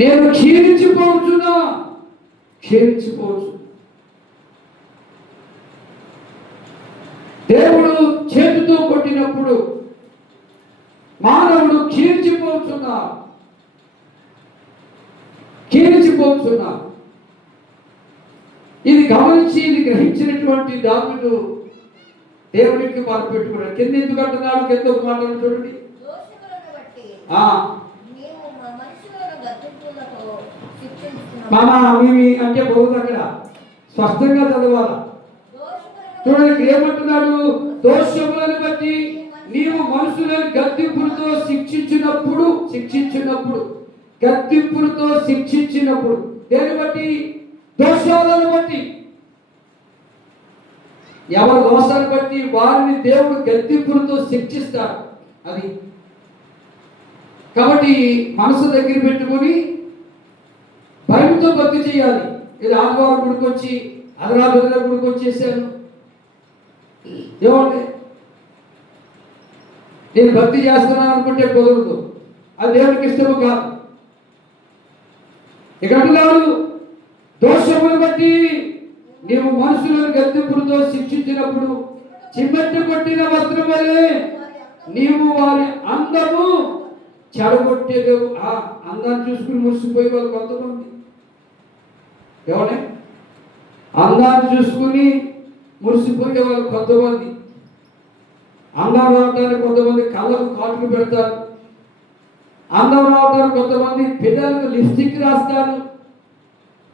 నేను క్షీణించిపోతున్నా. దేవుడు చేతితో కొట్టినప్పుడు మానవుడు క్షీణించిపోతున్నా. ఇది గమనించి ఇది గ్రహించినటువంటి దావీదు దేవునికి మొరపెట్టుకున్నాడు. కింద ఎందుకు అంటున్నాడు? కింద ఒక మాట చూడండి. అంటే బోధ అక్కడ స్పష్టంగా చదవాలా. చూడండి ఏమంటున్నాడు? దోషములను బట్టి నీవు మనుషులను గద్దింపులతో శిక్షించినప్పుడు దేని బట్టి? దోషాలను బట్టి. ఎవరి దోషాన్ని బట్టి వారిని దేవుడు గద్దింపులతో శిక్షిస్తాడు. అది కాబట్టి మనసు దగ్గర పెట్టుకొని భయంతో భక్తి చేయాలి. ఇది ఆదివారం గుడికి వచ్చి అదరాబెదరా గుడికి వచ్చేసాను ఏమంటే నేను భక్తి చేస్తున్నాను అనుకుంటే కుదరదు. అది దేవుడికి ఇష్టము కాదు. ఇక అంటున్నాడు, దోషమును బట్టి నీవు మనుషులను గద్దింపులతో శిక్షించినప్పుడు చిమ్మెట్టు కొట్టిన వస్త్రం వలె నీవు వారి అందము చెడగొట్టేదేవు. ఆ అందాన్ని చూసుకుని మురిసిపోయి వాళ్ళు కొంతమంది ఎవరే అందాన్ని చూసుకుని మురిసిపోయే వాళ్ళు కొంతమంది. అందం రావడానికి కొంతమంది కళ్ళకు కాటుకు పెడతారు. అందం రావడానికి కొంతమంది పెదాలకు లిప్స్టిక్ రాస్తారు.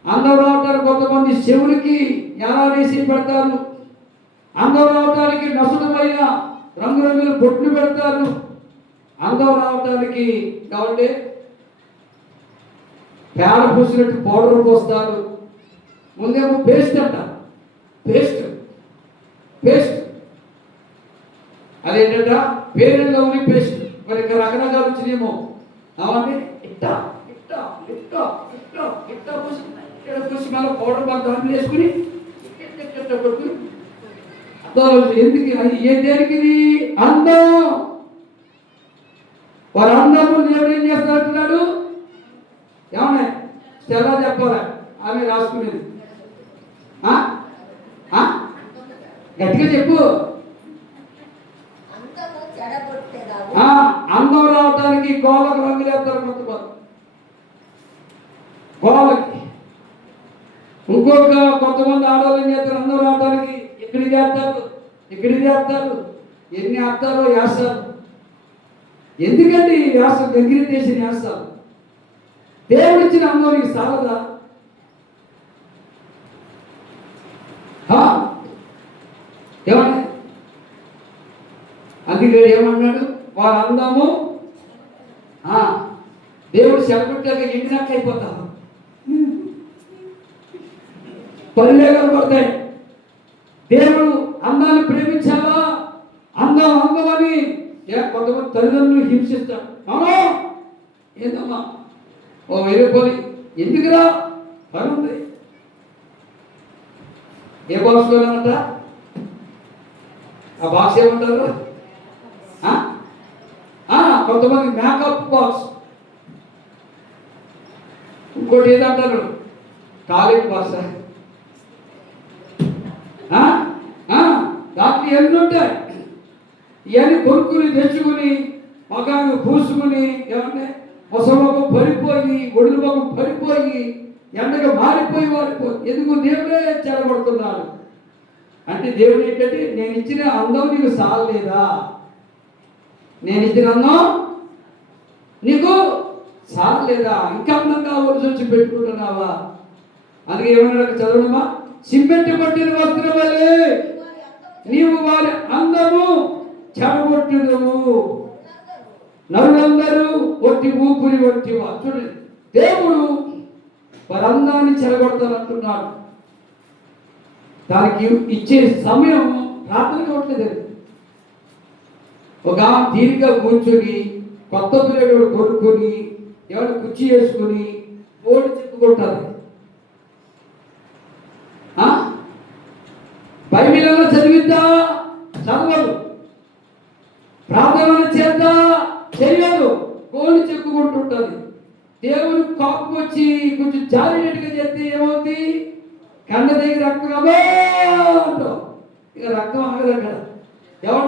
అందం రావడానికి కొంతమంది చెవులకి ఎలాడేసి పెడతారు. అందం రావడానికి నసుడమైన రంగురంగుల బొట్లు పెడతారు. అందం రావడానికి కాబట్టి పేడ పూసినట్టు పౌడర్ పోస్తారు. ముందేమో పేస్ట్ అంట, పేస్ట్ అదేంటంట పేరెల్లో ఉన్న పేస్ట్. మరి ఇక్కడ రకరకాలు వచ్చినేమో అవన్నీ ఇట్టా పూసి మళ్ళీ పౌడర్ బాగా దాంట్లో వేసుకుని కొట్టుకుని ఎందుకు అది ఏ దేనికి అందం. వారు అందరూ దేవుడు ఏం చేస్తారంటున్నాడు? ఏమన్నా ఎలా చెప్పాలా? ఆమె రాసుకునేది గట్టిగా చెప్పు. అందం రావడానికి గోళ్ళకు రంగులు వేస్తారు కొంతమంది. గోళ్ళకి కొంతమంది ఆడవాళ్ళు ఏం చేస్తారు? అందం రావడానికి ఇక్కడికి చేస్తారు. ఎన్ని అర్థాలు వేస్తారు. ఎందుకండి ఈ వ్యాసం దగ్గర చేసిన వేస్తారు? దేవుడిచ్చిన అందం నీకు సాలదా? ఏమన్నా అందుకే ఏమన్నాడు? వారు అందము దేవుడు సెలబెట్టాక ఎండినాక అయిపోతారు. పల్లె కనబడతాయి. దేవుడు అందాన్ని ప్రేమించాలా? అందం అని కొంతమంది తల్లిదండ్రులు హింసిస్తారు. అవునా? ఏందమ్మా ఓ 1000 రూపాయలు ఎందుకురా? పని ఉంది. ఏ బాక్స్లోనంట? ఆ బాక్స్ ఏమంటారు? కొంతమంది మేకప్ బాక్స్, ఇంకోటి ఏదంటారు? Toilet box. దాంట్లో ఎన్ని ఉంటాయి? ఇవన్నీ కొనుక్కుని తెచ్చుకుని మగాను పూసుకుని ఏమంటే మొసమొగం పడిపోయి ఒడిలు మొగం పడిపోయి ఎండగా మారిపోయి ఎందుకు దేవుడే చెడగొడుతున్నారు అంటే దేవుడు ఏంటంటే నేను ఇచ్చిన అందం నీకు సాలలేదా? నేను ఇచ్చిన అందం నీకు సాలలేదా? ఇంకా అందంగా ఒడిచి పెట్టుకుంటున్నావా? అందుకే ఏమన్నా చదవడమా? సిమెంట్ కొట్టిన వస్త్రం వలె నీవు వారి అందము చెడగొట్టుదువు. నరులందరూ ఒట్టి ఊపిరి వంటివా. చూడండి, దేవుడు వారి అందాన్ని చెడగొడతానంటున్నాడు. దానికి ఇచ్చే సమయం ప్రార్థన ఇవ్వట్లేదు. ఒక తీరిగా కూర్చొని కొత్త పిల్లడు కొనుక్కొని ఎవరు కుర్చీ వేసుకొని ఓడి చెప్పుకుంటారు. బైబిల్లో చదివిద్దా? చదవదు. ప్రార్థన చేద్దా? చేయదు. కోళ్ళు చెప్పుకుంటుంటుంది. దేవుని కోపం వచ్చి కొంచెం జారినట్టుగా చేస్తే ఏమవుతుంది? కండ దగ్గర రక్తం అబ్బో అంటాం. ఇక రక్తం ఆగదు అక్కడ. ఎవరు